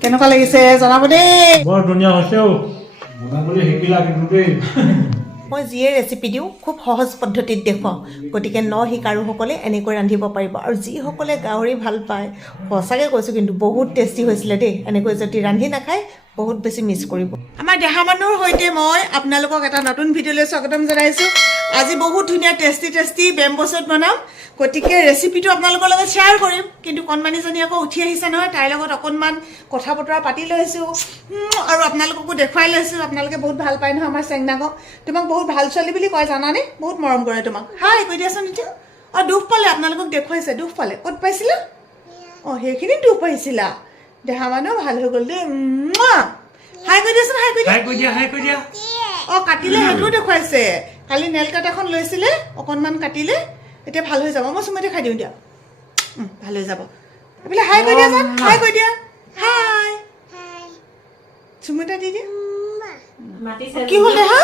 কেনেকুৱা লাগিছে জনাব দেই বৰ ধুনীয়া হৈছে বনাবলৈ শিকিলা কিন্তু দেই মই যিয়ে ৰেচিপি দিওঁ খুব সহজ পদ্ধতিত দেখুৱাওঁ গতিকে শিকাৰুসকলে এনেকৈ ৰান্ধিব পাৰিব আৰু যিসকলে গাহৰি ভাল পায় সঁচাকৈ কৈছোঁ কিন্তু বহুত টেষ্টি হৈছিলে দেই এনেকৈ যদি ৰান্ধি নাখায় বহুত বেছি মিছ কৰিব আমাৰ দেহা মানুহৰ সৈতে মই আপোনালোকক এটা নতুন ভিডিঅ'লৈ স্বাগতম জনাইছোঁ আজি বহুত ধুনীয়া টেষ্টি বেম্বো শ্বুট বনাম গতিকে ৰেচিপিটো আপোনালোকৰ লগত শ্বেয়াৰ কৰিম কিন্তু কণমানিজনী আকৌ উঠি আহিছে নহয় তাইৰ লগত অকণমান কথা বতৰা পাতি লৈছোঁ আৰু আপোনালোককো দেখুৱাই লৈছোঁ আপোনালোকে বহুত ভাল পায় নহয় আমাৰ চেংনাকক তোমাক বহুত ভাল ছোৱালী বুলি কয় জানানে বহুত মৰম কৰে তোমাক হাই কৈ দিয়াচোন এতিয়া দুখ পালে আপোনালোকক দেখুৱাইছে দুখ পালে ক'ত পাইছিলা সেইখিনি দুখ পাইছিলা দেহা মানুহ ভাল হৈ গ'ল দেই হাই কৈ দিয়াচোন হাই কৈ দিয়া কাটিলে সেইটোও দেখুৱাইছে কালি নেল কাট এখন লৈছিলে অকণমান কাটিলে এতিয়া ভাল হৈ যাব মই চুমতে খাই দিওঁ দিয়া ভাল হৈ যাব এইফালে হাই কৈ দিয়া যান হাই কৈ দিয়া হাই চুমটা দি দিয়া কি হ'ল দেহা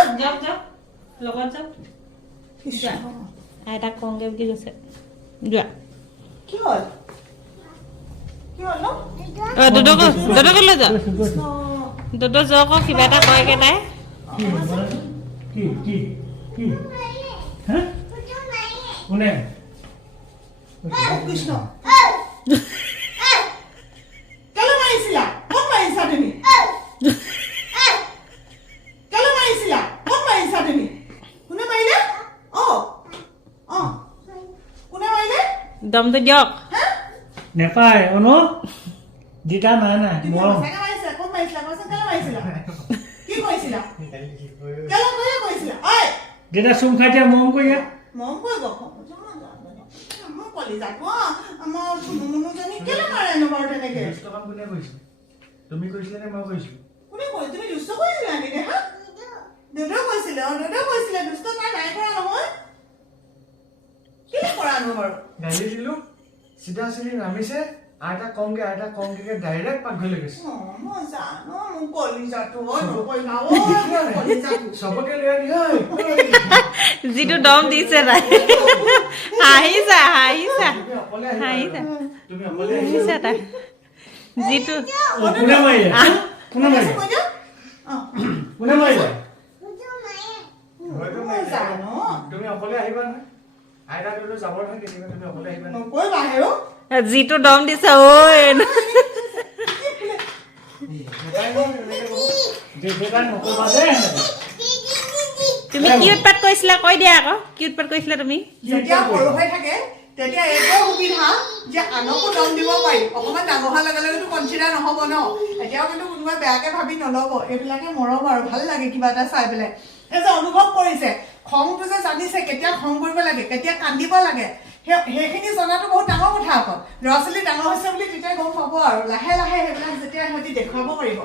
আইতাক কওঁগে বুলি কৈছে যোৱা কি হ'ল দদক লৈ যা দদ যোৱা আকৌ কিবা এটা কয়গে তাই কি হা কোনে কৃষ্ণ কেলে মাৰিছিলা ক'ত মাৰিছা তুমি কেলে মাৰিছিলা ক'ত মাৰিছা তুমি কোনে মাৰিলে কোনে মাৰিলে দমটো দিয়ক নেপায় অনু দিতা নাই মৰম ক'ত মাৰিছিলা কোৱাচোন কেলে মাৰিছিলা কি কৰিছিলা কেলে কৰিছিলা দেতা চুম খাই দিয়া মৰম কৰি মৰম কৰিব মোৰ কলিজাটো আমাৰ মুনুজনী কেলে মাৰেনো বাৰু তেনেকে কোনে কৈছে তুমি কৈছিলা নে মই কৈছো কোনে কৈ তুমি দুষ্ট কৰিছিলা নেকি হা দেউতাও কৈছিলে দুষ্ট নাই কৰা নহয় কেলে কৰানো বাৰু গালি দিলো চিধা চিধি নামিছে আইতা কমকে ডাইৰেক্ট পাকঘৰলৈ গৈছে মই জানো মোৰ কলিজাটো চবকে লৈ আনি হয় যিটো দম দিছে তাই হাঁহিছা তাই যিটো কোনে মাৰিলে মই জানো তুমি অকলে আহিবা নহয় আইতা তোৰ যাব নহয় কেতিয়াবা তুমি অকলে আহিবা নকৰিবা হেৰ যিটো দম দিছে তুমি কি উৎপাত কৰিছিলা কৈ দিয়া আকৌ কি উৎপাত কৰিছিলা তুমি যেতিয়া সৰু হৈ থাকে তেতিয়া এইটোৱে সুবিধা যে আনকো দম দিব পাৰি অকণমান ডাঙৰ হোৱাৰ লগে লগেতো কনচিডাৰ নহ'ব ন এতিয়াও কিন্তু কোনোবাই বেয়াকে ভাবি নল'ব এইবিলাকে মৰম আৰু ভাল লাগে কিবা এটা চাই পেলাই এই যে অনুভৱ কৰিছে খংটো যে জানিছে কেতিয়া খং কৰিব লাগে কেতিয়া কান্দিব লাগে সেইখিনি জনাটো বহুত ডাঙৰ কথা আকৌ ল'ৰা ছোৱালী ডাঙৰ হৈছে বুলি তেতিয়া গম পাব আৰু লাহে লাহে সেইবিলাক যেতিয়া সিহঁতি দেখুৱাব পাৰিব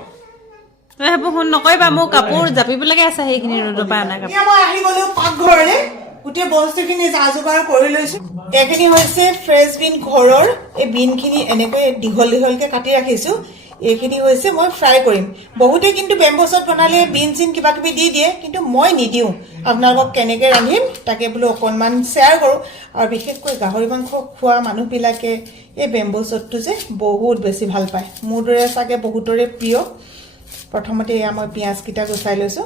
সেইবোৰ শুন নকৰিবা মোৰ কাপোৰ জাপিবলৈকে আছে সেইখিনি ৰ'দৰ পৰা অনা কাপোৰ মই আহি গ'লো পাকঘৰলৈ গোটেই বস্তুখিনি যা যোগাৰ কৰি লৈছোঁ এইখিনি হৈছে ফ্ৰেছ বিন ঘৰৰ এই বিনখিনি এনেকৈ দীঘলকৈ কাটি ৰাখিছোঁ এইখিনি হৈছে মই ফ্ৰাই কৰিম বহুতে কিন্তু বেম্বো শ্বুট বনালে বিন চিন কিবা কিবি দি দিয়ে কিন্তু মই নিদিওঁ আপোনালোকক কেনেকৈ ৰান্ধিম তাকে বোলো অকণমান শ্বেয়াৰ কৰোঁ আৰু বিশেষকৈ গাহৰি মাংস খোৱা মানুহবিলাকে এই বেম্বো শ্বুটটো যে বহুত বেছি ভাল পায় মোৰ দৰে চাগে বহুতৰে প্ৰিয় প্ৰথমতে এয়া মই পিঁয়াজকেইটা গুচাই লৈছোঁ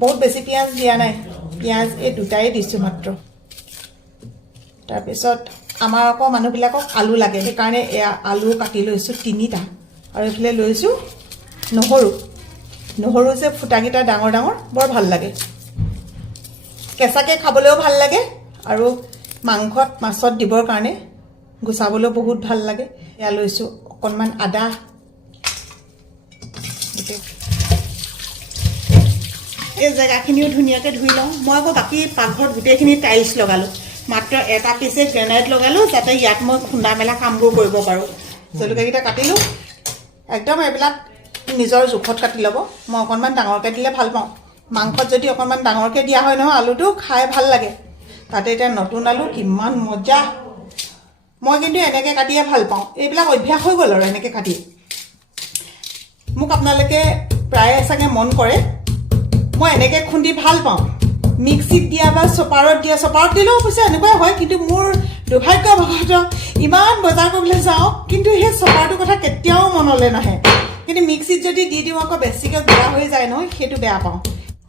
বহুত বেছি পিঁয়াজ দিয়া নাই পিঁয়াজ এই দুটাই দিছোঁ মাত্ৰ তাৰপিছত আমাৰ আকৌ মানুহবিলাকক আলু লাগে সেইকাৰণে এয়া আলু কাটি লৈছোঁ 3টা আৰু এইফালে লৈছোঁ নহৰু যে ফুটাকেইটা ডাঙৰ বৰ ভাল লাগে কেঁচাকৈ খাবলৈও ভাল লাগে আৰু মাছত দিবৰ কাৰণে গুচাবলৈও বহুত ভাল লাগে এয়া লৈছোঁ অকণমান আদা এই জেগাখিনিও ধুনীয়াকৈ ধুই লওঁ মই আকৌ বাকী পাকঘৰত গোটেইখিনি টাইলছ লগালোঁ মাত্ৰ এটা পিছে গ্ৰেনাইট লগালোঁ যাতে ইয়াত মই খুন্দা মেলা কামবোৰ কৰিব পাৰোঁ জলকীয়াকেইটা কাটিলোঁ একদম এইবিলাক নিজৰ জোখত কাটি ল'ব মই অকণমান ডাঙৰকৈ দিলে ভাল পাওঁ মাংসত যদি অকণমান ডাঙৰকৈ দিয়া হয় নহয় আলুটো খাই ভাল লাগে তাতে এতিয়া নতুন আলু কিমান মজা মই কিন্তু এনেকৈ কাটিয়ে ভাল পাওঁ এইবিলাক অভ্যাস হৈ গ'ল আৰু এনেকৈ কাটি মোক আপোনালোকে প্ৰায়ে চাগে মন কৰে মই এনেকৈ খুন্দি ভাল পাওঁ মিক্সিত দিয়া বা চপাৰত দিয়া চপাৰত দিলেও অৱশ্যে এনেকুৱাই হয় কিন্তু মোৰ দুৰ্ভাগ্যবশতঃ ইমান বজাৰ কৰিবলৈ যাওঁ কিন্তু সেই চপাৰটোৰ কথা কেতিয়াও মন মনলৈ নাহে কিন্তু মিক্সিত যদি দি দিওঁ আকৌ বেছিকৈ গুড়া হৈ যায় নহয় সেইটো বেয়া পাওঁ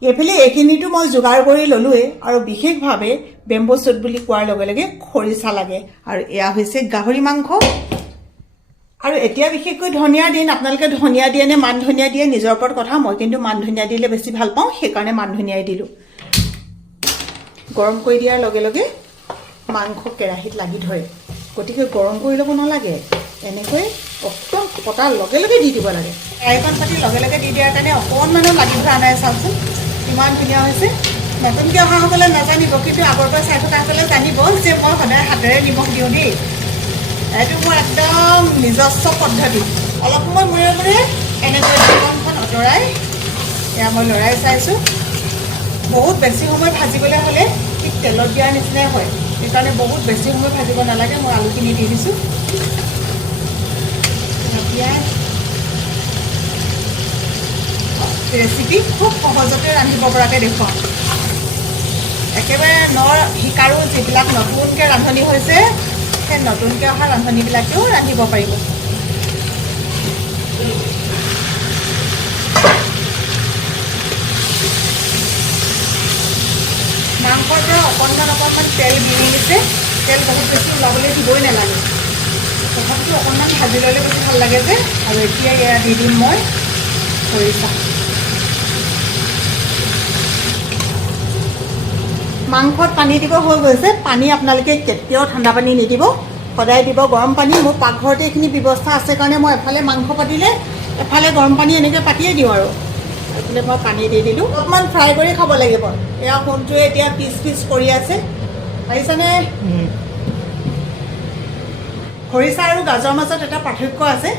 এইফালে এইখিনিতো মই যোগাৰ কৰি ল'লোৱেই আৰু বিশেষভাৱে বেম্বো শ্বুট বুলি কোৱাৰ লগে লগে খৰিচা লাগে আৰু এয়া হৈছে গাহৰি মাংস আৰু এতিয়া বিশেষকৈ ধনিয়াৰ দিন আপোনালোকে ধনিয়া দিয়ে নে মান ধনিয়া দিয়ে নিজৰ ওপৰত কথা মই কিন্তু মান ধনিয়া দিলে বেছি ভাল পাওঁ সেইকাৰণে মান ধনিয়াই দিলোঁ গৰম কৰি দিয়াৰ লগে লগে মাংস কেৰাহীত লাগি ধৰে গতিকে গৰম কৰি ল'ব নালাগে এনেকৈ একদম পতাৰ লগে লগে দি দিব লাগে কেৰাহীখন পাতি লগে লগে দি দিয়াৰ কাৰণে অকণমানো লাগি ধৰা নাই চাওকচোন ইমান ধুনীয়া হৈছে নতুনকৈ অহাসকলে নাজানিব কিন্তু আগৰ পৰা চাই থকাসকলে জানিব যে মই সদায় হাতেৰে নিমখ দিওঁ দেই এইটো মোৰ একদম নিজস্ব পদ্ধতি অলপ সময় মূৰে মূৰে এনেকৈ ঢাকনখন আঁতৰাই এয়া মই লৰাই চাইছোঁ বহুত বেছি সময় ভাজিবলৈ হ'লে ঠিক তেলত দিয়াৰ নিচিনাই হয় সেইকাৰণে বহুত বেছি সময় ভাজিব নালাগে মই আলুখিনি দি দিছোঁ পিঁয়াজ ৰেচিপি খুব সহজতে ৰান্ধিব পৰাকৈ দেখুৱাওঁ একেবাৰে শিকাৰু যিবিলাক নতুনকৈ ৰান্ধনি হৈছে সেই নতুনকৈ অহা ৰান্ধনিবিলাকেও ৰান্ধিব পাৰিব মাংসৰ পৰা অকণমান তেল বিৰিঙিছে তেল বহুত বেছি ওলাবলৈ দিবই নালাগে তথাপিতো অকণমান ভাজি ল'লে বেছি ভাল লাগে যে আৰু এতিয়া এয়া দি দিম মই খৰিচা মাংসত পানী দিব হৈ গৈছে পানী আপোনালোকে কেতিয়াও ঠাণ্ডা পানী নিদিব সদায় দিব গৰম পানী মোৰ পাকঘৰতে এইখিনি ব্যৱস্থা আছে কাৰণে মই এফালে মাংস পাতিলে এফালে গৰম পানী এনেকৈ পাতিয়ে দিওঁ আৰু এইফালে মই পানী দি দিলোঁ অকণমান ফ্ৰাই কৰি খাব লাগিব এয়া সোণটোৱে এতিয়া পিচ পিচ কৰি আছে পাৰিছেনে খৰিচা আৰু গাজৰ মাজত এটা পাৰ্থক্য আছে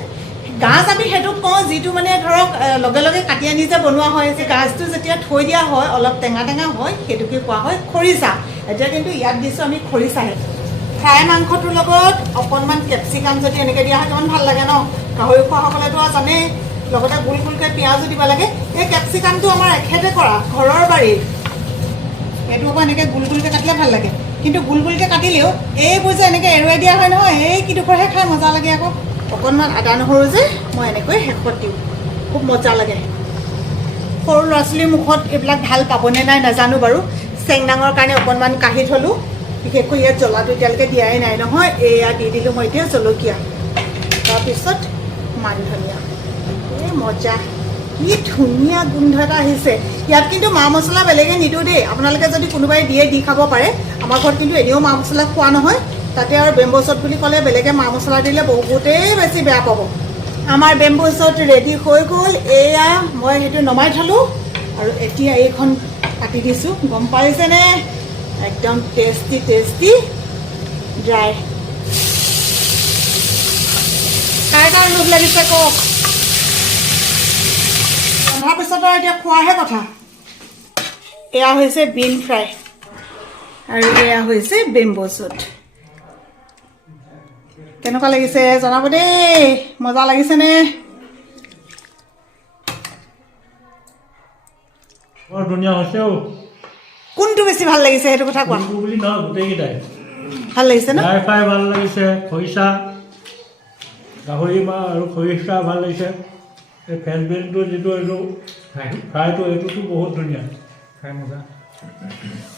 গাজ আমি সেইটোক কওঁ যিটো মানে ধৰক লগে লগে কাটি আনি যে বনোৱা হয় যে গাজটো যেতিয়া থৈ দিয়া হয় অলপ টেঙা টেঙা হয় সেইটোকে কোৱা হয় খৰিচা এতিয়া কিন্তু ইয়াত দিছোঁ আমি খৰিচাহে ফ্ৰাই মাংসটোৰ লগত অকণমান কেপচিকাম যদি এনেকৈ দিয়া হয় কিমান ভাল লাগে ন গাহৰি খোৱাসকলেতো আৰু জানেই লগতে গোল গোলকৈ পিঁয়াজো দিব লাগে এই কেপচিকামটো আমাৰ এখেতে কৰা ঘৰৰ বাৰীত সেইটো আকৌ এনেকৈ গোল গোলকৈ কাটিলে ভাল লাগে কিন্তু গোল গোলকৈ কাটিলেও এইবোৰ যে এনেকৈ এৰুৱাই দিয়া হয় নহয় এই কিডোখৰহে খাই মজা লাগে আকৌ অকণমান আদা নহৰু যে মই এনেকৈ শেষত দিওঁ খুব মজা লাগে সৰু ল'ৰা ছোৱালীৰ মুখত এইবিলাক ভাল পাবনে নাই নাজানো বাৰু চেংডাঙৰ কাৰণে অকণমান কাঢ়ি থ'লোঁ বিশেষকৈ ইয়াত জ্বলাটো এতিয়ালৈকে দিয়াই নাই নহয় এয়া দি দিলোঁ মই এতিয়া জলকীয়া তাৰপিছত মান ধনিয়া এই মজা কি ধুনীয়া গোন্ধ এটা আহিছে ইয়াত কিন্তু মা মছলা বেলেগে নিদিওঁ দেই আপোনালোকে যদি কোনোবাই দিয়ে দি খাব পাৰে আমাৰ ঘৰত কিন্তু এনেও মা মছলা খোৱা নহয় তাতে আৰু বেম্বো শ্বুট বুলি ক'লে বেলেগে মা মছলা দিলে বহুতেই বেছি বেয়া পাব আমাৰ বেম্বো শ্বুট ৰেডি হৈ গ'ল এয়া মই সেইটো নমাই থ'লোঁ আৰু এতিয়া এইখন কাটি দিছোঁ গম পাইছেনে একদম টেষ্টি টেষ্টি ড্ৰাই কাৰ লোভ লাগিছে কওক ৰন্ধাৰ পিছত আৰু এতিয়া খোৱাহে কথা এয়া হৈছে বিন ফ্ৰাই আৰু এয়া হৈছে বেম্বো শ্বুট কেনেকুৱা লাগিছে জনাব দেই মজা লাগিছেনে বৰ ধুনীয়া হৈছে কোনটো বেছি ভাল লাগিছে সেইটো কথা কোৱা বুলি নহয় গোটেইকেইটাই ভাল লাগিছে ন ড্ৰাই ফ্ৰাই ভাল লাগিছে খৰিচা গাহৰি মাহ আৰু খৰিচা ভাল লাগিছে এই ফ্ৰেঞ্চ বিনটো যিটো এইটো ফ্ৰাইটো এইটোতো বহুত ধুনীয়া খাই মজা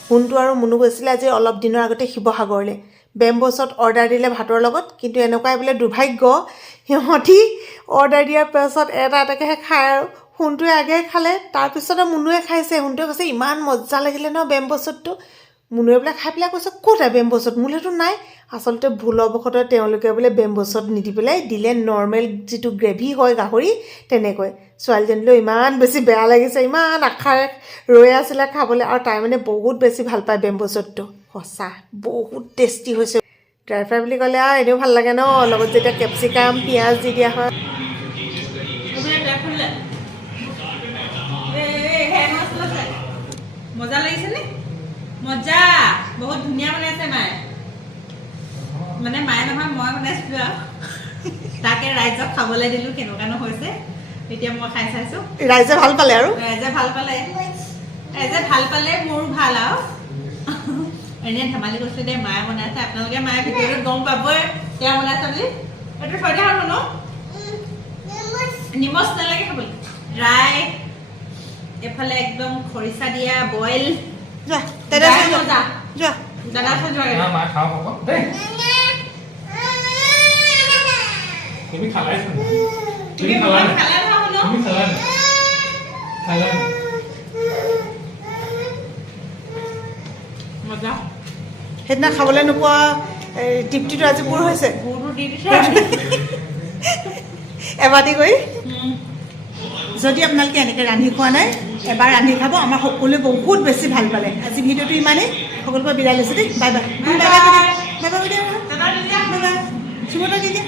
সোণটো আৰু মুনু গৈছিলে আজি অলপ দিনৰ আগতে শিৱসাগৰলৈ বেম্বো শ্বুট অৰ্ডাৰ দিলে ভাতৰ লগত কিন্তু এনেকুৱাই বোলে দুৰ্ভাগ্য সিহঁতি অৰ্ডাৰ দিয়াৰ পাছত এটা এটাকৈহে খায় আৰু সোণটোৱে আগে খালে তাৰপিছতে মুনুৱে খাইছে সোণটোৱে কৈছে ইমান মজা লাগিলে ন বেম্বো শ্বুটটো মুনুৱে বোলে খাই পেলাই কৈছে ক'ত বেম্বো শ্বুট মোলেতো নাই আচলতে ভুলবশতঃ তেওঁলোকে বোলে বেম্বো শ্বুট নিদি পেলাই দিলে নৰ্মেল যিটো গ্ৰেভি হয় গাহৰি তেনেকৈ ছোৱালীজনীলৈ ইমান বেছি বেয়া লাগিছে ইমান আশাৰে ৰৈ আছিলে খাবলৈ আৰু তাই মানে বহুত বেছি ভাল পায় বেম্বো শ্বুটটো সঁচা বহুত টেষ্টি হৈছে ড্ৰাই ফ্ৰাই বুলি ক'লে আৰু এনেও ভাল লাগে ন লগত যেতিয়া কেপচিকাম পিঁয়াজ দি দিয়া হয় মজা লাগিছে নে মজা বহুত ধুনীয়া বনাইছে মায়ে মানে মায়ে নহয় মই বনাইছিলোঁ আৰু তাকে ৰাইজক খাবলৈ দিলোঁ কেনেকুৱানো হৈছে এতিয়া মই খাই চাইছোঁ ৰাইজে ভাল পালে আৰু ৰাইজে ভাল পালে মোৰো ভাল আৰু এনেই ধেমালি কৰিছোঁ দেই মায়ে বনাইছে আপোনালোকে মায়ে ভিতৰত গম পাবই তেওঁ বনাইছে বুলি এইটো থৈ দিয়া আৰু ন নিমখ নালাগে খাবলৈ ড্ৰাই এফালে একদম খৰিচা দিয়া বইল যোৱা দাদা ড্ৰাই যোৱা মজা যোৱা দাদা যোৱা মা খাওঁ আকৌ দেই তুমি খালাইছোন তুমি খালা খাব ন তুমি খালা খালা মজা সেইদিনা খাবলৈ নোপোৱা তৃপ্তিটো আজি পূৰ হৈছে গুৰটো দি দিছে এবাটি কৰি যদি আপোনালোকে এনেকৈ ৰান্ধি খোৱা নাই এবাৰ ৰান্ধি খাব আমাৰ সকলোৱে বহুত বেছি ভাল পালে আজি ভিডিঅ'টো ইমানেই সকলোকে বিদায় লৈছোঁ দেই bye bye bye bye bye bye bye দাদা দি দিয়া বাই বাই চুমতা দি দিয়া